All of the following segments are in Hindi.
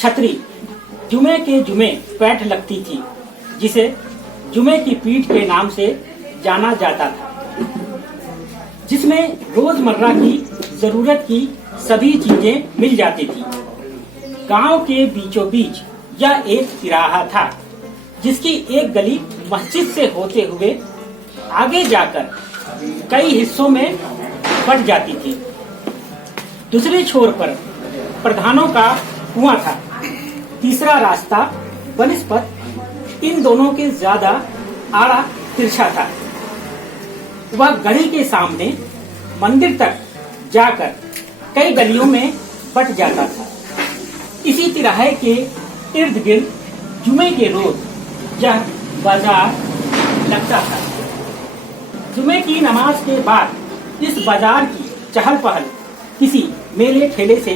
छतरी जुमे के जुमे पैठ लगती थी, जिसे जुमे की पीठ के नाम से जाना जाता था, जिसमें रोजमर्रा की जरूरत की सभी चीजें मिल जाती थी। गांव के बीचों बीच यह एक तिराहा था, जिसकी एक गली मस्जिद से होते हुए आगे जाकर कई हिस्सों में बट जाती थी। दूसरे छोर पर प्रधानों का कुआं था। तीसरा रास्ता बनिस्पत इन दोनों के ज्यादा आड़ा तिरछा था। वह गली के सामने मंदिर तक जाकर कई गलियों में बट जाता था। इसी तिराहे के इर्द गिर्द जुमे के रोज यह बाजार लगता था। जुमे की नमाज के बाद इस बाजार की चहल पहल किसी मेले ठेले से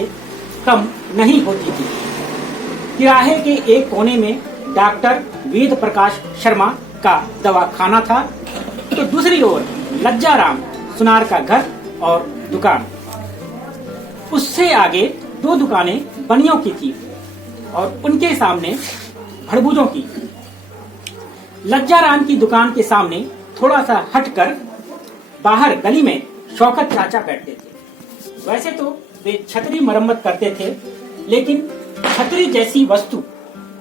कम नहीं होती थी। तिराहे के एक कोने में डॉक्टर वेद प्रकाश शर्मा का दवाखाना था, तो दूसरी ओर लज्जाराम सुनार का घर और दुकान। उससे आगे दो दुकानें बनियों की थी और उनके सामने भड़बूजों की। लज्जाराम की दुकान के सामने थोड़ा सा हटकर बाहर गली में शौकत चाचा बैठते थे। वैसे तो वे छतरी मरम्मत करते थे, लेकिन छतरी जैसी वस्तु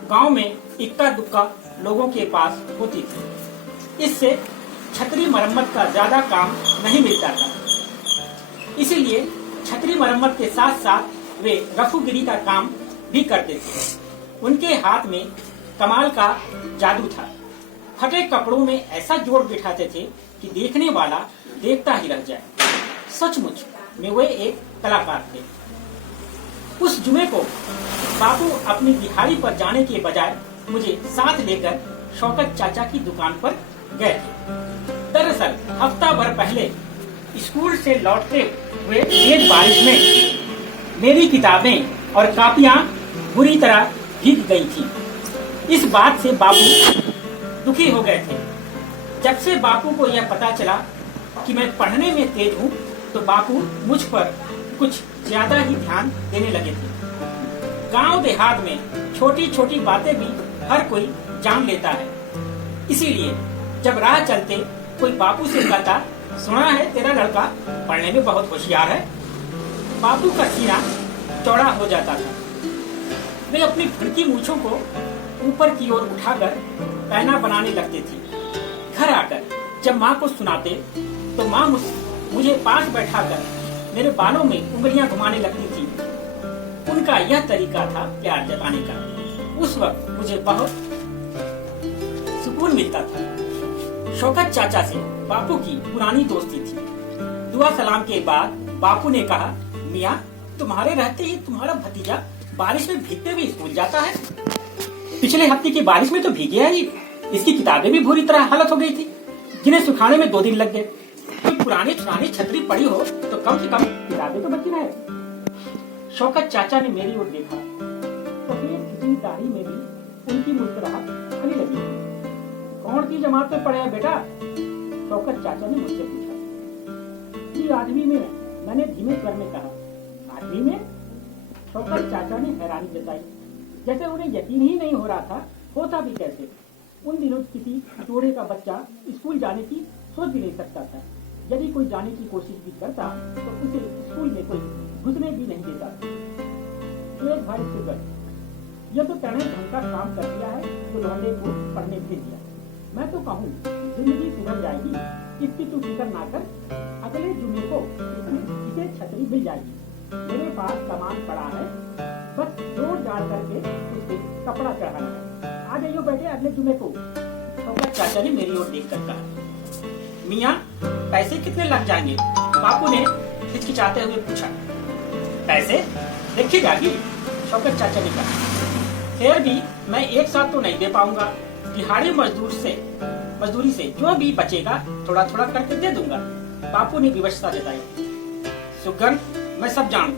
गांव में इक्का दुक्का लोगों के पास होती थी। इससे छतरी मरम्मत का ज्यादा काम नहीं मिलता था। इसीलिए छतरी मरम्मत के साथ साथ वे रफूगिरी का काम भी करते थे। उनके हाथ में कमाल का जादू था। फटे कपड़ों में ऐसा जोड़ बिठाते थे कि देखने वाला देखता ही रह जाए। सचमुच में वे एक कलाकार थे। उस जुमे को बाबू अपनी दिहाड़ी पर जाने के बजाय मुझे साथ लेकर शौकत चाचा की दुकान पर गए थे। दरअसल हफ्ता भर पहले स्कूल से लौटते हुए तेज बारिश में मेरी किताबें और कापियां बुरी तरह भीग गई थी। इस बात से बाबू दुखी हो गए थे। जब से बापू को यह पता चला कि मैं पढ़ने में तेज हूँ, तो बापू मुझ पर कुछ ज्यादा ही ध्यान देने लगे थे। गांव देहात में छोटी छोटी बातें भी हर कोई जान लेता है। इसीलिए जब राह चलते कोई बापू से कहता, सुना है तेरा लड़का पढ़ने में बहुत होशियार है, बापू का सीना चौड़ा हो जाता था। वे अपनी फिरकी मूछों को ऊपर की ओर उठाकर पैना बनाने लगते थे। घर आकर जब माँ को सुनाते तो माँ मुझे पास बैठाकर मेरे बालों में उंगलियां घुमाने लगती थी। उनका यह तरीका था प्यार जताने का। उस वक्त मुझे बहुत सुकून मिलता था। शौकत चाचा से बापू की पुरानी दोस्ती थी। दुआ सलाम के बाद बापू ने कहा, मियाँ तुम्हारे रहते ही तुम्हारा भतीजा बारिश में भीगते हुए स्कूल जाता है। पिछले हफ्ते की बारिश में तो भीगे ही, इसकी किताबें भी बुरी तरह हालत हो गई थी, जिन्हें सुखाने में 2 दिन लग गए। कोई पुरानी छतरी पड़ी हो तो कम से कम किताबें तो बची रहे। शौकत चाचा ने मेरी ओर देखा तो फिर दाढ़ी में भी उनकी मुस्कुराहट खली लगी। कौन सी जमात में पढ़े है बेटा? शौकत चाचा ने मुझसे पूछा। जी 8वीं में, मैंने धीमे स्वर में कहा। 8वीं में? शौकत चाचा ने हैरानी जताई, जैसे उन्हें यकीन ही नहीं हो रहा था। होता भी कैसे? उन दिनों किसी जोड़े का बच्चा स्कूल जाने की सोच भी नहीं सकता था। यदि कोई जाने की कोशिश भी करता तो उसे स्कूल में कोई घुसने भी नहीं देता। एक भाई शुगर, यह तो कहने ढंग का काम कर दिया है तो लौंडे को पढ़ने भेज दिया। मैं तो कहूँ जिंदगी सुधर जाएगी, इसकी तू फिक्र ना कर। अगले जुमे को इसे छतरी मिल जाएगी। मेरे पास सामान पड़ा है, बस जोड़ जाड़ करके उससे कपड़ा चढ़ाना है। आ जाइयो बेटे अगले जुमे को। शौकत चाचा ने मेरी ओर देख कर कहा। मियाँ पैसे कितने लग जाएंगे? बापू ने हिचकिचाते हुए पूछा। पैसे देखी जाएगी, शौकत चाचा ने कहा। फिर भी मैं एक साथ तो नहीं दे पाऊंगा। दिहाड़ी मजदूरी से जो भी बचेगा थोड़ा थोड़ा करके दे दूंगा। बापू ने विवशता जताई। सुगन, मैं सब जानू,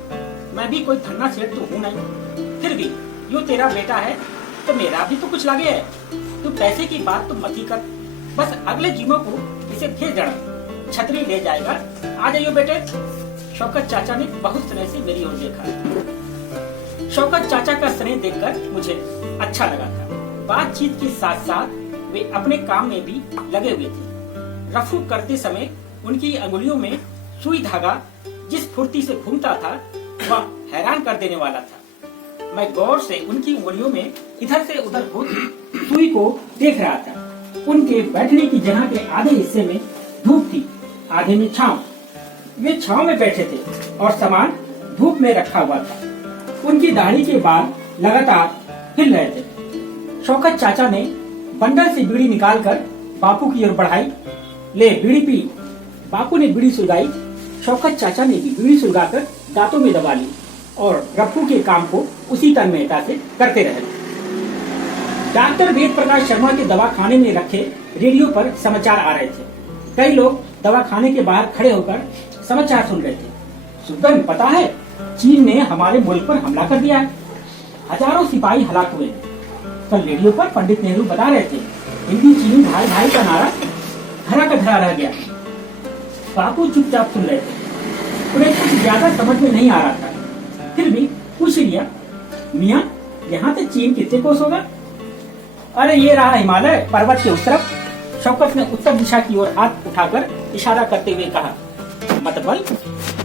मैं भी कोई धन्ना सेठ तो हूँ नहीं। फिर भी यूँ तेरा बेटा है तो मेरा भी तो कुछ लगे है। तू पैसे की बात तो मत ही कर, बस अगले जुमे को इसे भेज देना, छतरी ले जाएगा। आ जाइयो बेटे। शौकत चाचा ने बहुत स्नेह से मेरी ओर देखा। शौकत चाचा का स्नेह देखकर मुझे अच्छा लगा था। बातचीत के साथ साथ वे अपने काम में भी लगे हुए थे। रफू करते समय उनकी अंगुलियों में सुई धागा जिस फुर्ती से घूमता था वह हैरान कर देने वाला था। मैं गौर से उनकी उंगलियों में इधर से उधर होती सुई को देख रहा था। उनके बैठने की जगह के आधे हिस्से में धूप थी, आधे में छांव। वे छांव में बैठे थे और सामान धूप में रखा हुआ था। उनकी दाढ़ी के बाल लगातार हिल रहे थे। शौकत चाचा ने बंडल से बीड़ी निकालकर बापू की ओर बढ़ाई। ले बीड़ी पी। बापू ने बीड़ी सुलगाई। शौकत चाचा ने भी बीड़ी सुलगाकर दांतों में दबा ली और रफ्फू के काम को उसी तन्मयता से करते रहे। डॉक्टर वेद प्रकाश शर्मा के दवाखाने में रखे रेडियो पर समाचार आ रहे थे। कई लोग दवाखाने के बाहर खड़े होकर समाचार सुन रहे थे। सुल्तान, पता है चीन ने हमारे मुल्क पर हमला कर दिया है। हजारों सिपाही हलाक हुए। कल रेडियो पर पंडित नेहरू बता रहे थे हिंदी चीनी भाई भाई का नारा धरा का धरा रह गया। बापू चुपचाप सुन रहे थे। उन्हें कुछ ज्यादा समझ में नहीं आ रहा था, फिर भी पूछ लिया, मियाँ यहाँ से चीन कितने कोस होगा? अरे ये रहा हिमालय पर्वत के उस तरफ। शौकत ने उत्तर दिशा की ओर हाथ उठाकर इशारा करते हुए कहा। मतलब?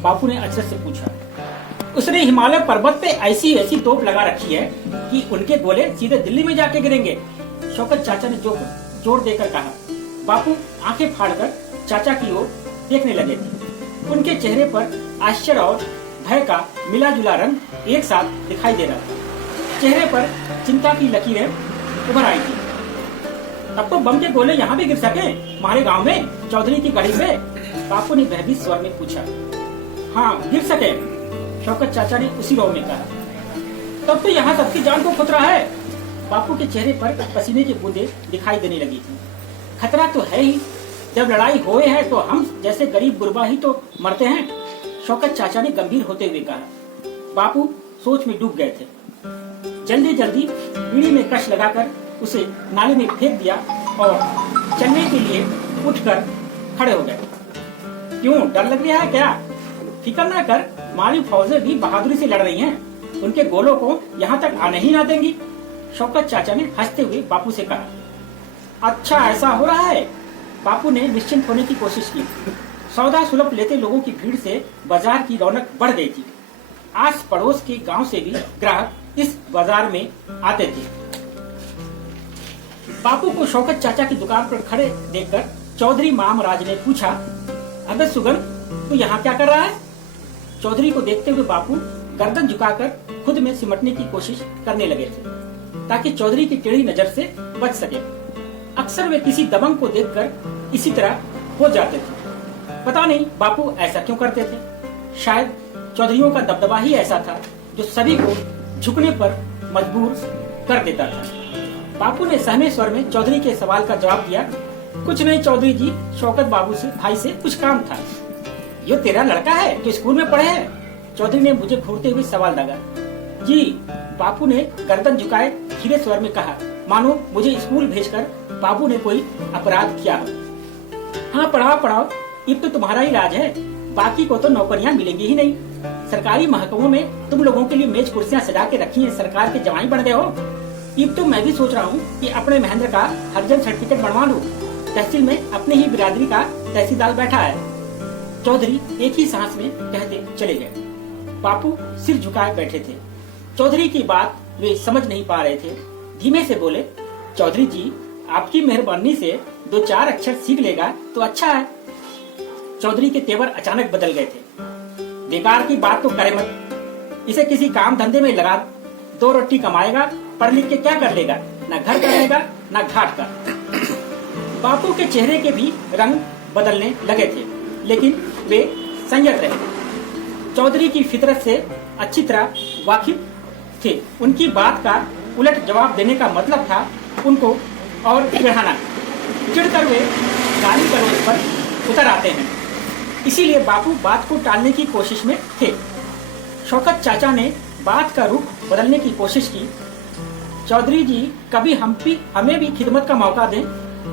बापू ने अचरज से पूछा। उसने हिमालय पर्वत पे ऐसी ऐसी तोप लगा रखी है कि उनके गोले सीधे दिल्ली में जाके गिरेंगे। शौकत चाचा ने जोर देकर कहा। बापू आंखें फाड़कर चाचा की ओर देखने लगे थे। उनके चेहरे पर आश्चर्य और भय का मिला जुला रंग एक साथ दिखाई दे रहा था। चेहरे पर चिंता की लकीरें उभर आई थी। तब तो बम के गोले यहाँ भी गिर सके हमारे गांव में, चौधरी की गढ़ी पे? बापू ने भयभीत स्वर में पूछा। हाँ गिर सके, शौकत चाचा ने उसी रोव में कहा। तब तो यहाँ सबकी जान को खतरा है। बापू के चेहरे पर पसीने की बूंदें दिखाई देने लगी थी। खतरा तो है ही, जब लड़ाई होए है तो हम जैसे गरीब गुरबा ही तो मरते हैं, शौकत चाचा ने गंभीर होते हुए कहा। बापू सोच में डूब गए थे। जल्दी जल्दी बीड़ी में कश लगाकर उसे नाले में फेंक दिया और चलने के लिए उठकर खड़े हो गए। क्यों, डर लग रहा है क्या? फिक्र न कर, हमारी फौजें भी बहादुरी से लड़ रही हैं। उनके गोलों को यहाँ तक आने ही ना देंगी, शौकत चाचा ने हंसते हुए बापू से कहा। अच्छा ऐसा हो रहा है? बापू ने निश्चिंत होने की कोशिश की। सौदा सुलभ लेते लोगों की भीड़ से बाजार की रौनक बढ़ गई थी। आस पड़ोस के गांव से भी ग्राहक इस बाजार में आते थे। बापू को शौकत चाचा की दुकान पर खड़े देखकर चौधरी मामराज ने पूछा, अबे सुगन, तू यहाँ क्या कर रहा है? चौधरी को देखते हुए बापू गर्दन झुकाकर खुद में सिमटने की कोशिश करने लगे थे ताकि चौधरी की टेढ़ी नजर से बच सके। अक्सर वे किसी दबंग को देखकर इसी तरह हो जाते थे। पता नहीं बापू ऐसा क्यों करते थे। शायद चौधरियों का दबदबा ही ऐसा था जो सभी को झुकने पर मजबूर कर देता था। बापू ने सहमे स्वर में चौधरी के सवाल का जवाब दिया। कुछ नहीं चौधरी जी, शौकत बाबू से भाई से कुछ काम था। ये तेरा लड़का है जो स्कूल में पढ़े है? चौधरी ने मुझे घूरते हुए सवाल लगा। जी, बापू ने गर्दन झुकाए धीरे स्वर में कहा, मानो मुझे स्कूल भेजकर बाबू ने कोई अपराध किया हो। हाँ पढ़ाओ, ये तो तुम्हारा ही राज है, बाकी को तो नौकरियां मिलेंगी ही नहीं। सरकारी महकमों में तुम लोगों के लिए मेज कुर्सियां सजा के रखी हैं, सरकार के जवाई बन गए हो। अब तो मैं भी सोच रहा हूँ कि अपने महेंद्र का हरिजन सर्टिफिकेट बनवा लूं। तहसील में अपने ही बिरादरी का तहसीलदार बैठा है। चौधरी एक ही सांस में कहते चले गए। बापू सिर झुकाए बैठे थे। चौधरी की बात वे समझ नहीं पा रहे थे। धीमे से बोले, चौधरी जी, आपकी मेहरबानी से 2-4 अक्षर सीख लेगा तो अच्छा है। चौधरी के तेवर अचानक बदल गए थे। बेकार की बात तो करे मत, इसे किसी काम धंधे में लगा, 2 रोटी कमाएगा, पढ़ लिख के क्या कर लेगा, न घर का रहेगा न घाट का। बापू के चेहरे के भी रंग बदलने लगे थे, लेकिन वे संयत रहे। चौधरी की फितरत से अच्छी तरह वाकिफ थे। उनकी बात का उलट जवाब देने का मतलब था उनको और चिढ़ाना। चिढ़कर वे गाली गलौज पर उतर आते हैं। इसीलिए बापू बात को टालने की कोशिश में थे। शौकत चाचा ने बात का रुख बदलने की कोशिश की। चौधरी जी, कभी हमें भी खिदमत का मौका दें,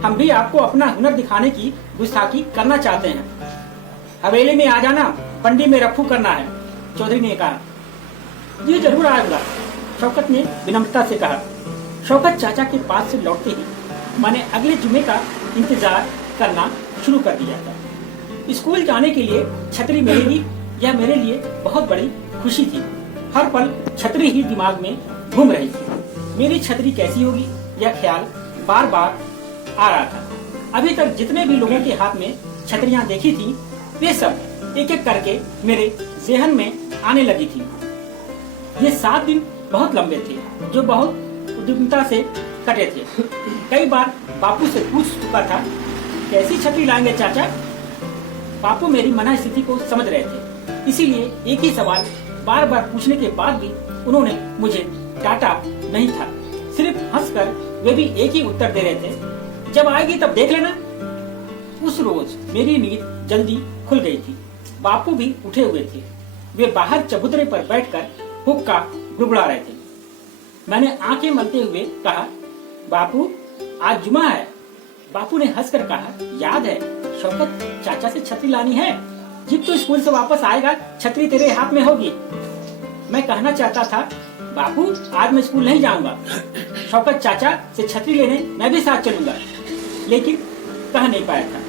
हम भी आपको अपना हुनर दिखाने की गुस्ताखी करना चाहते हैं। हवेली में आ जाना, पंडी में रफू करना है, चौधरी ने कहा। जी जरूर आऊंगा। शौकत ने विनम्रता से कहा। शौकत चाचा के पास से लौटते ही मैंने अगले जुमे का इंतजार करना शुरू कर दिया था। स्कूल जाने के लिए छतरी मिलेगी, यह मेरे लिए बहुत बड़ी खुशी थी। हर पल छतरी ही दिमाग में घूम रही थी। मेरी छतरी कैसी होगी, यह ख्याल बार बार आ रहा था। अभी तक जितने भी लोगों के हाथ में छतरियां देखी थी, वे सब एक एक करके मेरे ज़हन में आने लगी थी। ये 7 दिन बहुत लंबे थे, जो बहुत उद्विग्नता से कटे थे। कई बार बापू से पूछ चुका था, कैसी छतरी लाएंगे चाचा? बापू मेरी मना स्थिति को समझ रहे थे, इसीलिए एक ही सवाल बार बार पूछने के बाद भी उन्होंने मुझे डांटा नहीं था। सिर्फ हंसकर वे भी एक ही उत्तर दे रहे थे, जब आएगी तब देख लेना। उस रोज मेरी नींद जल्दी खुल गई थी। बापू भी उठे हुए थे। वे बाहर चबूतरे पर बैठकर हुक्का गुड़गुड़ा रहे थे। मैंने आंखें मलते हुए कहा, बापू आज जुमा है। बापू ने हंसकर कहा, याद है शौकत चाचा से छतरी लानी है। जब तो स्कूल से वापस आएगा छतरी तेरे हाथ में होगी। मैं कहना चाहता था, बापू आज मैं स्कूल नहीं जाऊंगा, शौकत चाचा से छतरी लेने मैं भी साथ चलूंगा, लेकिन कह नहीं पाया था।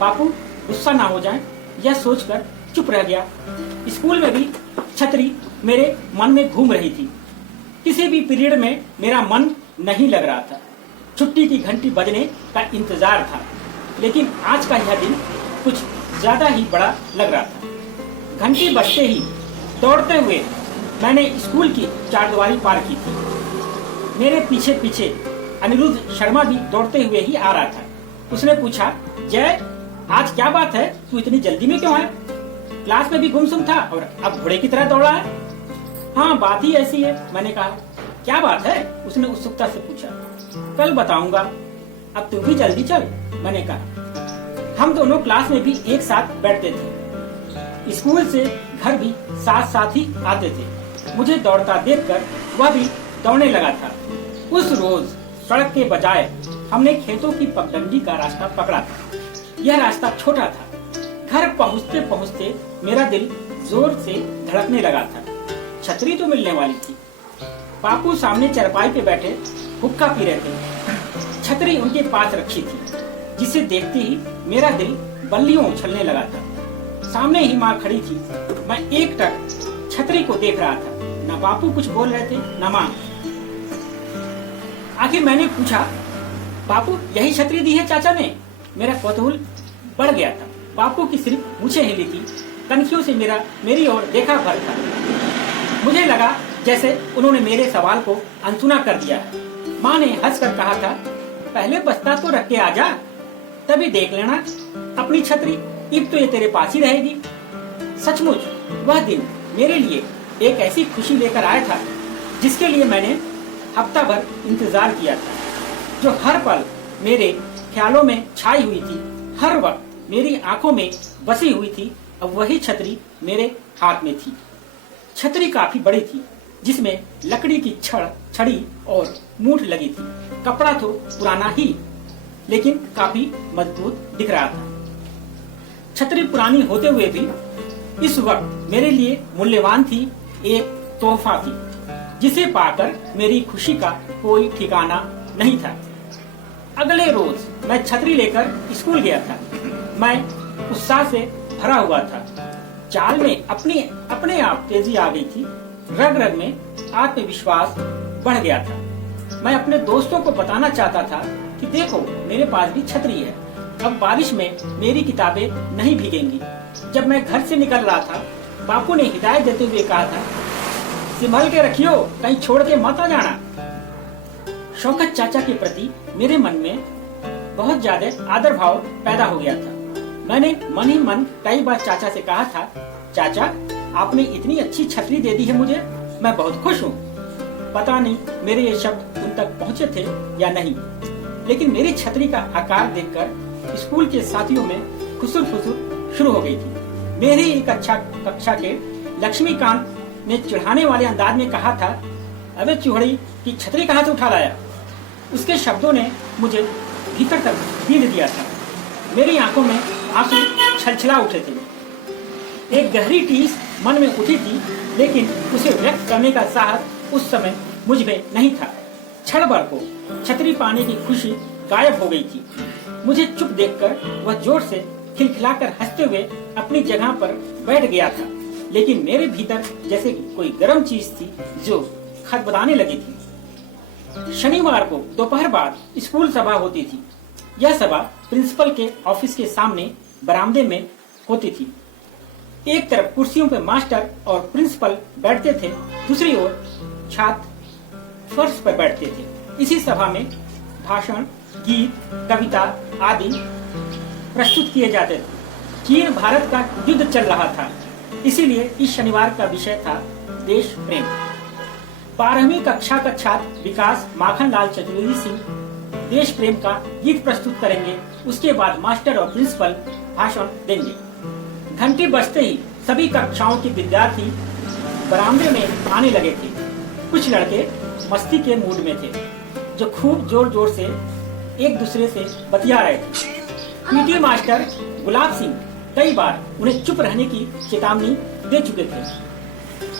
बापू गुस्सा ना हो जाए यह सोचकर चुप रह गया। स्कूल में भी छतरी मेरे मन में घूम रही थी। किसी भी पीरियड में मेरा मन नहीं लग रहा था। छुट्टी की घंटी बजने का इंतजार था, लेकिन आज का यह दिन कुछ ज्यादा ही बड़ा लग रहा था। घंटी बजते ही दौड़ते हुए मैंने स्कूल की चारदीवारी पार की थी। मेरे पीछे पीछे अनिरुद्ध शर्मा भी दौड़ते हुए ही आ रहा था। उसने पूछा, जय आज क्या बात है, तू इतनी जल्दी में क्यों आया? क्लास में भी गुमसुम था और अब घोड़े की तरह दौड़ा है। हाँ बात ही ऐसी है, मैंने कहा। क्या बात है? उसने उत्सुकता से पूछा। कल बताऊंगा, अब तू भी जल्दी चल, मैंने कहा। हम दोनों क्लास में भी एक साथ बैठते थे। स्कूल से घर भी साथ साथ ही आते थे। मुझे दौड़ता देखकर वह भी दौड़ने लगा था। उस रोज सड़क के बजाय हमने खेतों की पगडंडी का रास्ता पकड़ा था। यह रास्ता छोटा था। घर पहुँचते पहुँचते मेरा दिल जोर से धड़कने लगा था। छतरी तो मिलने वाली थी। बापू सामने चरपाई पे बैठे हुक्का पी रहे थे। छतरी उनके पास रखी थी, जिसे देखते ही मेरा दिल बल्लियों उछलने लगा था। सामने ही माँ खड़ी थी। मैं एकटक छतरी को देख रहा था। न बापू कुछ बोल रहे थे, न माँ। आखिर मैंने पूछा, बापू यही छतरी दी है चाचा ने? मेरा कौतूहल बढ़ गया था। बापू की सिर्फ मूछें हिली थी। कनखियों से मेरी ओर देखा भर था। मुझे लगा जैसे उन्होंने मेरे सवाल को अनसुना कर दिया है। माँ ने हंसकर कहा था, पहले बस्ता तो रख के आ जा, तभी देख लेना अपनी छतरी। अब तो ये तेरे पास ही रहेगी। सचमुच वह दिन मेरे लिए एक ऐसी खुशी लेकर आया था, जिसके लिए मैंने हफ्ता भर इंतजार किया था, जो हर पल मेरे ख्यालों में छाई हुई थी, हर वक्त मेरी आंखों में बसी हुई थी। अब वही छतरी मेरे हाथ में थी। छतरी काफी बड़ी थी, जिसमें लकड़ी की छड़ी और मूठ लगी थी। कपड़ा तो पुराना ही, लेकिन काफी मजबूत दिख रहा था। छतरी पुरानी होते हुए भी इस वक्त मेरे लिए मूल्यवान थी। एक तोहफा थी, जिसे पाकर मेरी खुशी का कोई ठिकाना नहीं था। अगले रोज मैं छतरी लेकर स्कूल गया था। मैं उत्साह से भरा हुआ था। चाल में अपने आप तेजी आ गई थी। रग रग में आत्मविश्वास बढ़ गया था। मैं अपने दोस्तों को बताना चाहता था कि देखो मेरे पास भी छतरी है। अब बारिश में मेरी किताबें नहीं भीगेंगी। जब मैं घर से निकल रहा था, बापू ने हिदायत देते हुए कहा था, संभल के रखियो, कहीं छोड़ के मत आ जाना। शौकत चाचा के प्रति मेरे मन में बहुत ज्यादा आदर भाव पैदा हो गया था। मैंने मन ही मन कई बार चाचा से कहा था, चाचा आपने इतनी अच्छी छतरी दे दी है मुझे, मैं बहुत खुश हूँ। पता नहीं मेरे ये शब्द उन तक पहुँचे थे या नहीं, लेकिन मेरी छतरी का आकार देखकर स्कूल के साथियों में खुसुर फुसुर शुरू हो गई थी। मेरी एक कक्षा के लक्ष्मीकांत ने चिढ़ाने वाले अंदाज में कहा था, अबे चूहड़ी की छतरी कहाँ से उठा लाया? उसके शब्दों ने मुझे भीतर तक बींध दिया था। मेरी आंखों में आंसू छलछला उठे थे। एक गहरी टीस मन में उठी थी, लेकिन उसे व्यक्त करने का साहस उस समय मुझ में नहीं था। क्षण भर को छतरी पाने की खुशी गायब हो गई थी। मुझे चुप देखकर वह जोर से खिलखिलाकर हंसते हुए अपनी जगह पर बैठ गया था, लेकिन मेरे भीतर जैसे कोई गर्म चीज थी जो खदबदाने लगी थी। शनिवार को दोपहर बाद स्कूल सभा होती थी। यह सभा प्रिंसिपल के ऑफिस के सामने बरामदे में होती थी। एक तरफ कुर्सियों पर मास्टर और प्रिंसिपल बैठते थे, दूसरी ओर छात्र फर्श पर बैठते थे। इसी सभा में भाषण, गीत, कविता आदि प्रस्तुत किए जाते थे। चीन भारत का युद्ध चल रहा था, इसीलिए इस शनिवार का विषय था देश प्रेम। 12वीं कक्षा का छात्र विकास माखनलाल चतुर्वेदी सिंह देश प्रेम का गीत प्रस्तुत करेंगे। उसके बाद मास्टर और प्रिंसिपल भाषण देंगे। घंटी बजते ही सभी कक्षाओं के विद्यार्थी बरामदे में आने लगे थे। कुछ लड़के मस्ती के मूड में थे, जो खूब जोर जोर से एक दूसरे से बतिया रहे थे। पीटी मास्टर गुलाब सिंह कई बार उन्हें चुप रहने की चेतावनी दे चुके थे,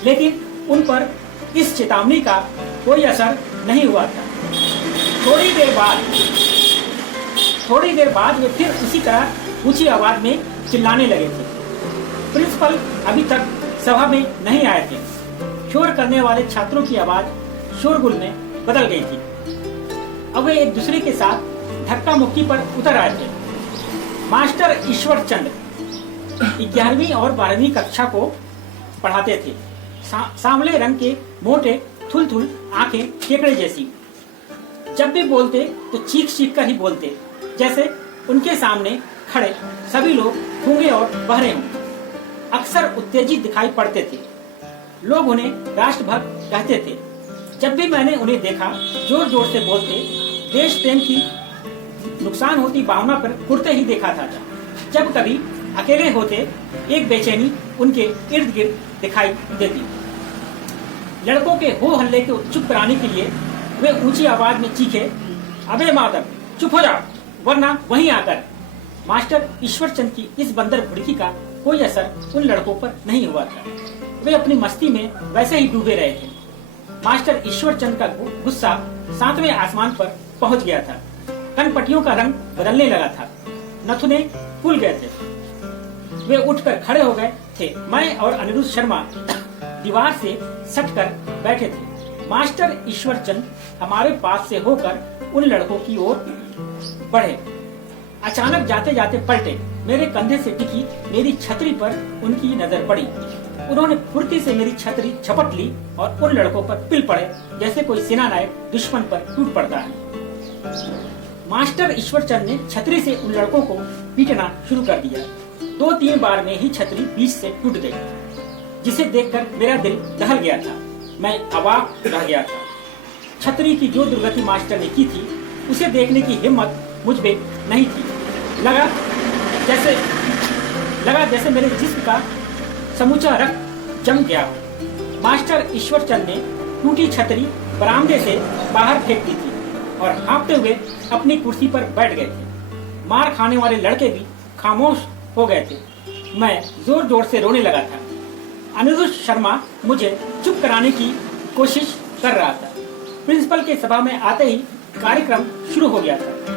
लेकिन उन पर इस चेतावनी का कोई असर नहीं हुआ था। थोड़ी देर बाद वे फिर उसी तरह ऊंची आवाज में चिल्लाने लगे थे। प्रिंसिपल अभी तक सभा में नहीं आए थे। शोर करने वाले छात्रों की आवाज शोरगुल में बदल गई थी। अब वे एक दूसरे के साथ धक्का मुक्की पर उतर आए थे। मास्टर ईश्वर चंद्र 11वीं और 12वीं कक्षा को पढ़ाते थे। सांवले रंग के मोटे थुल आंखें केकड़े जैसी। जब भी बोलते तो चीख कर ही बोलते, जैसे उनके सामने खड़े सभी लोग गूंगे और बहरे हों। अक्सर उत्तेजित दिखाई पड़ते थे। लोग उन्हें राष्ट्रभक्त कहते थे। जब भी मैंने उन्हें देखा, जोर जोर से बोलते, देश प्रेम की नुकसान होती भावना पर कुर्ते ही देखा था। जब कभी अकेले होते, एक बेचैनी उनके इर्द गिर्द दिखाई देती। लड़कों के हो हल्ले को चुप कराने के लिए वे ऊंची आवाज में चीखे, अबे माधव चुप हो जाओ, वरना वहीं आकर। मास्टर ईश्वर चंद की इस बंदर भुड़की का कोई असर उन लड़कों पर नहीं हुआ था। वे अपनी मस्ती में वैसे ही डूबे रहे थे। मास्टर ईश्वर चंद का गुस्सा 7वें आसमान पर पहुंच गया था। कनपटियों का रंग बदलने लगा था। नथुने फूल गए थे। वे उठकर खड़े हो गए थे। मैं और अनिरुद्ध शर्मा दीवार से सटकर बैठे थे। मास्टर ईश्वर चंद हमारे पास से होकर उन लड़कों की ओर बढ़े। अचानक जाते जाते पलटे। मेरे कंधे से टिकी मेरी छतरी पर उनकी नजर पड़ी। उन्होंने फुर्ती से मेरी छतरी झपट ली और उन लड़कों पर पिल पड़े, जैसे कोई सेना नायक दुश्मन पर टूट पड़ता है। मास्टर ईश्वर चंद ने छतरी से उन लड़कों को पीटना शुरू कर दिया। 2-3 बार में ही छतरी बीच से टूट गई, जिसे देखकर मेरा दिल दहल गया था। मैं अवाक रह गया था। छतरी की जो दुर्गति मास्टर ने की थी, उसे देखने की हिम्मत मुझ में नहीं थी। लगा जैसे मेरे जिस्म का समूचा रक्त जम गया हो। मास्टर ईश्वर चंद ने टूटी छतरी बरामदे से बाहर फेंक दी थी और हाँफते हुए अपनी कुर्सी पर बैठ गए थे। मार खाने वाले लड़के भी खामोश हो गए थे। मैं जोर जोर से रोने लगा था। अनिरुद्ध शर्मा मुझे चुप कराने की कोशिश कर रहा था। प्रिंसिपल के सभा में आते ही कार्यक्रम शुरू हो गया था।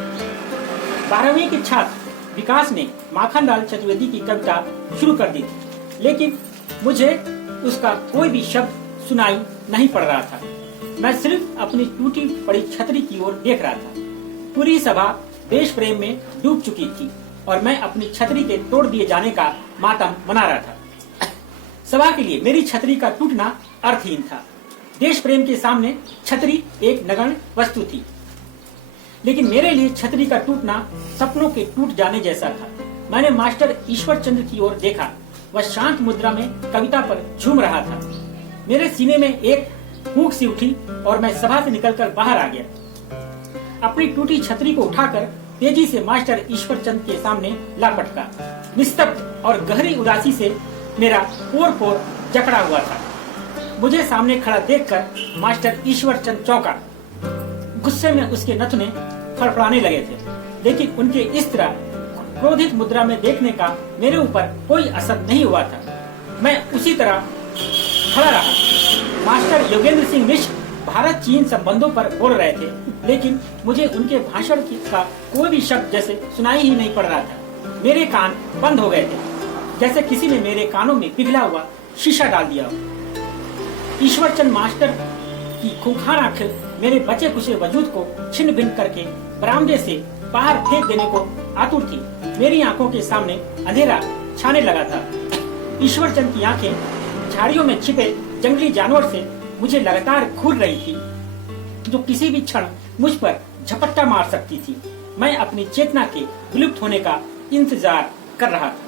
12वीं के छात्र विकास ने माखनलाल चतुर्वेदी की कविता शुरू कर दी थी, लेकिन मुझे उसका कोई भी शब्द सुनाई नहीं पड़ रहा था। मैं सिर्फ अपनी टूटी पड़ी छतरी की ओर देख रहा था। पूरी सभा देश प्रेम में डूब चुकी थी और मैं अपनी छतरी के तोड़ दिए जाने का मातम मना रहा था। सभा के लिए मेरी छतरी का टूटना अर्थहीन था। देश प्रेम के सामने छतरी एक नगण्य वस्तु थी, लेकिन मेरे लिए छतरी का टूटना सपनों के टूट जाने जैसा था। मैंने मास्टर ईश्वर चंद्र की ओर देखा। वह शांत मुद्रा में कविता पर झूम रहा था। मेरे सीने में एक फूंक सी उठी और मैं सभा से निकलकर बाहर आ गया। अपनी टूटी छतरी को उठाकर तेजी से मास्टर ईश्वर चंद के सामने ला पटका। निस्तब्ध और गहरी उदासी से मेरा पोर जकड़ा हुआ था। मुझे सामने खड़ा देखकर मास्टर ईश्वर चंद चौंका। गुस्से में उसके नथुने फड़फड़ाने लगे थे, लेकिन उनके इस तरह क्रोधित मुद्रा में देखने का मेरे ऊपर कोई असर नहीं हुआ था। मैं उसी तरह खड़ा रहा। मास्टर योगेंद्र सिंह मिश्र भारत चीन संबंधों पर बोल रहे थे, लेकिन मुझे उनके भाषण का कोई भी शब्द जैसे सुनाई ही नहीं पड़ रहा था। मेरे कान बंद हो गए थे, जैसे किसी ने मेरे कानों में पिघला हुआ शीशा डाल दिया हो। ईश्वरचंद मास्टर की खूंखार आंखें मेरे बचे खुचे वजूद को छिन्न भिन्न करके बरामदे से बाहर फेंक देने को आतुर थी। मेरी आंखों के सामने अंधेरा छाने लगा था। ईश्वरचंद की आंखें झाड़ियों में छिपे जंगली जानवर से मुझे लगातार घूर रही थी, जो किसी भी क्षण मुझ पर झपट्टा मार सकती थी। मैं अपनी चेतना के विलुप्त होने का इंतजार कर रहा था।